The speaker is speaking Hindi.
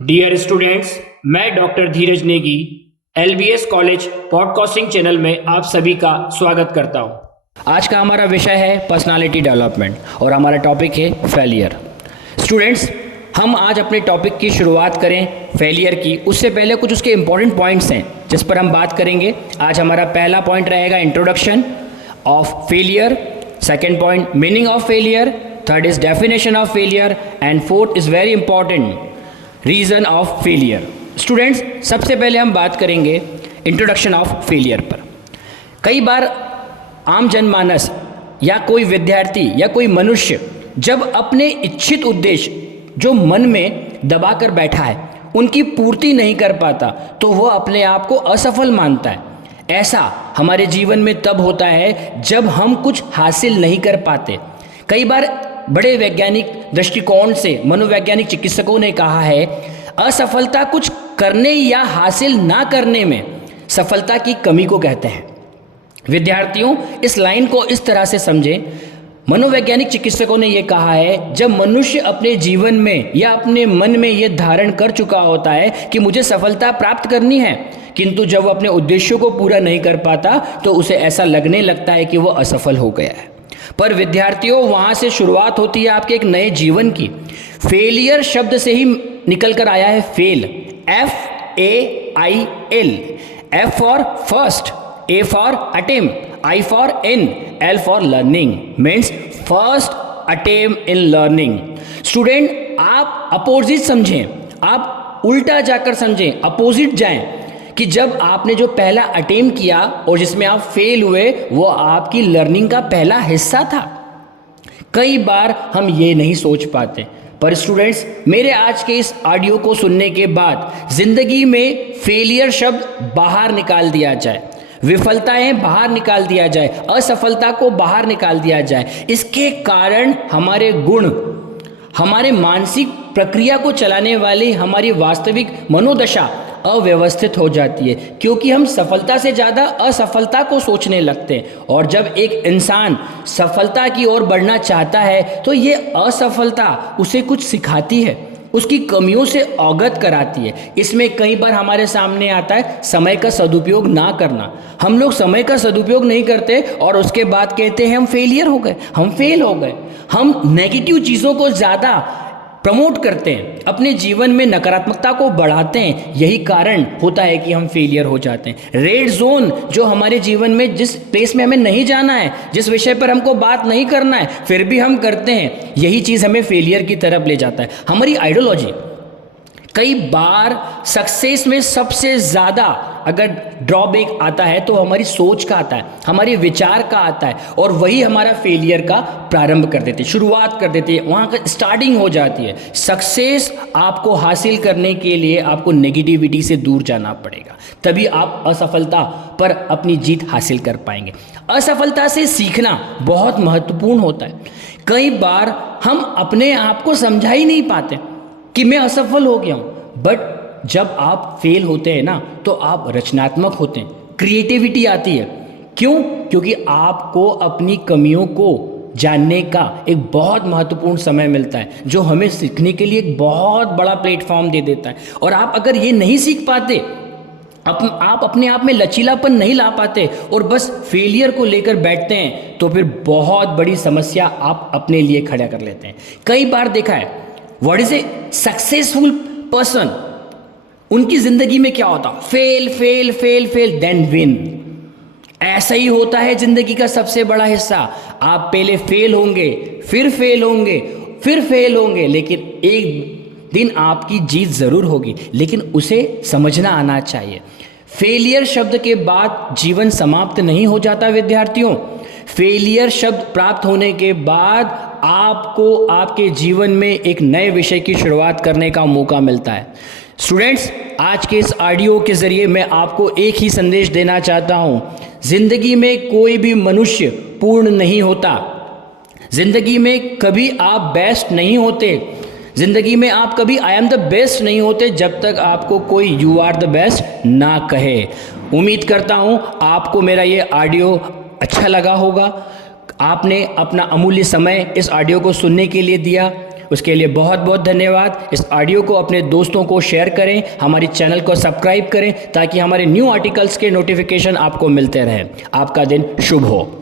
डियर स्टूडेंट्स, मैं doctor Dheeraj Negi LBS college podcasting channel में आप सभी का स्वागत करता हूं। आज का हमारा विषय है पर्सनालिटी डेवलपमेंट और हमारा टॉपिक है फेलियर। स्टूडेंट्स, हम आज अपने टॉपिक की शुरुआत करें फेलियर की, उससे पहले कुछ उसके इंपॉर्टेंट पॉइंट्स हैं जिस पर हम बात करेंगे। आज हमारा पहला पॉइंट रहेगा introduction of failure, second point meaning of failure, third is definition of failure and fourth is very important reason of failure. Students, सबसे पहले हम बात करेंगे इंट्रोडक्शन ऑफ फेलियर पर। कई बार आम जनमानस या कोई विद्यार्थी या कोई मनुष्य जब अपने इच्छित उद्देश्य जो मन में दबा कर बैठा है उनकी पूर्ति नहीं कर पाता तो वह अपने आप को असफल मानता है। ऐसा हमारे जीवन में तब होता है जब हम कुछ हासिल नहीं कर पाते। कई बार बड़े वैज्ञानिक दृष्टिकोण से मनोवैज्ञानिक चिकित्सकों ने कहा है, असफलता कुछ करने या हासिल ना करने में सफलता की कमी को कहते हैं। विद्यार्थियों, इस लाइन को इस तरह से समझें। मनोवैज्ञानिक चिकित्सकों ने यह कहा है, जब मनुष्य अपने जीवन में या अपने मन में यह धारण कर चुका होता है कि मुझे सफलता प्राप्त करनी है, किंतु जब वह अपने उद्देश्यों को पूरा नहीं कर पाता तो उसे ऐसा लगने लगता है कि वह असफल हो गया है। पर विद्यार्थियों, वहां से शुरुआत होती है आपके एक नए जीवन की। फेलियर शब्द से ही निकल कर आया है fail, FAIL। F for first, A for attempt, I for in, L for learning, means first attempt in learning. Student, आप अपोजिट समझें, आप उल्टा जाकर समझें, अपोजिट जाएं कि जब आपने जो पहला अटेम्प्ट किया और जिसमें आप फेल हुए वो आपकी लर्निंग का पहला हिस्सा था। कई बार हम ये नहीं सोच पाते। पर स्टूडेंट्स, मेरे आज के इस ऑडियो को सुनने के बाद जिंदगी में फेलियर शब्द बाहर निकाल दिया जाए, विफलताएं बाहर निकाल दिया जाए, असफलता को बाहर निकाल दिया जाए। इसके कारण हमारे गुण, हमारे मानसिक प्रक्रिया को चलाने वाली हमारी वास्तविक मनोदशा अव्यवस्थित हो जाती है, क्योंकि हम सफलता से ज़्यादा असफलता को सोचने लगते हैं। और जब एक इंसान सफलता की ओर बढ़ना चाहता है तो ये असफलता उसे कुछ सिखाती है, उसकी कमियों से अवगत कराती है। इसमें कई बार हमारे सामने आता है समय का सदुपयोग ना करना। हम लोग समय का सदुपयोग नहीं करते और उसके बाद कहते हैं हम फेलियर हो गए, हम फेल हो गए। हम नेगेटिव चीज़ों को ज़्यादा प्रमोट करते हैं, अपने जीवन में नकारात्मकता को बढ़ाते हैं। यही कारण होता है कि हम फेलियर हो जाते हैं। रेड जोन, जो हमारे जीवन में जिस प्लेस में हमें नहीं जाना है, जिस विषय पर हमको बात नहीं करना है, फिर भी हम करते हैं, यही चीज़ हमें फेलियर की तरफ ले जाता है। हमारी आइडियोलॉजी कई बार सक्सेस में सबसे ज़्यादा अगर ड्रॉबैक आता है तो हमारी सोच का आता है, हमारे विचार का आता है, और वही हमारा फेलियर का प्रारंभ कर देते, शुरुआत कर देती है, वहाँ का स्टार्टिंग हो जाती है। सक्सेस आपको हासिल करने के लिए आपको नेगेटिविटी से दूर जाना पड़ेगा, तभी आप असफलता पर अपनी जीत हासिल कर पाएंगे। असफलता से सीखना बहुत महत्वपूर्ण होता है। कई बार हम अपने आप को समझा ही नहीं पाते कि मैं असफल हो गया हूं, बट जब आप फेल होते हैं ना तो आप रचनात्मक होते हैं, क्रिएटिविटी आती है। क्यों? क्योंकि आपको अपनी कमियों को जानने का एक बहुत महत्वपूर्ण समय मिलता है, जो हमें सीखने के लिए एक बहुत बड़ा प्लेटफॉर्म दे देता है। और आप अगर ये नहीं सीख पाते, आप अपने आप में लचीलापन नहीं ला पाते और बस फेलियर को लेकर बैठते हैं, तो फिर बहुत बड़ी समस्या आप अपने लिए खड़ा कर लेते हैं। कई बार देखा है, what is a successful person, उनकी जिंदगी में क्या होता? Fail fail fail fail then win. ऐसा ही होता है जिंदगी का सबसे बड़ा हिस्सा। आप पहले फेल होंगे, फिर फेल होंगे, फिर फेल होंगे, लेकिन एक दिन आपकी जीत जरूर होगी। लेकिन उसे समझना आना चाहिए। फेलियर शब्द के बाद जीवन समाप्त नहीं हो जाता विद्यार्थियों। फेलियर शब्द प्राप्त होने के बाद आपको आपके जीवन में एक नए विषय की शुरुआत करने का मौका मिलता है। स्टूडेंट्स, आज के इस ऑडियो के ज़रिए मैं आपको एक ही संदेश देना चाहता हूँ, ज़िंदगी में कोई भी मनुष्य पूर्ण नहीं होता। ज़िंदगी में कभी आप बेस्ट नहीं होते। ज़िंदगी में आप कभी आई एम द बेस्ट नहीं होते जब तक आपको कोई यू आर द बेस्ट ना कहे। उम्मीद करता हूँ आपको मेरा ये ऑडियो अच्छा लगा होगा। आपने अपना अमूल्य समय इस ऑडियो को सुनने के लिए दिया, उसके लिए बहुत बहुत धन्यवाद। इस ऑडियो को अपने दोस्तों को शेयर करें, हमारे चैनल को सब्सक्राइब करें ताकि हमारे न्यू आर्टिकल्स के नोटिफिकेशन आपको मिलते रहें। आपका दिन शुभ हो।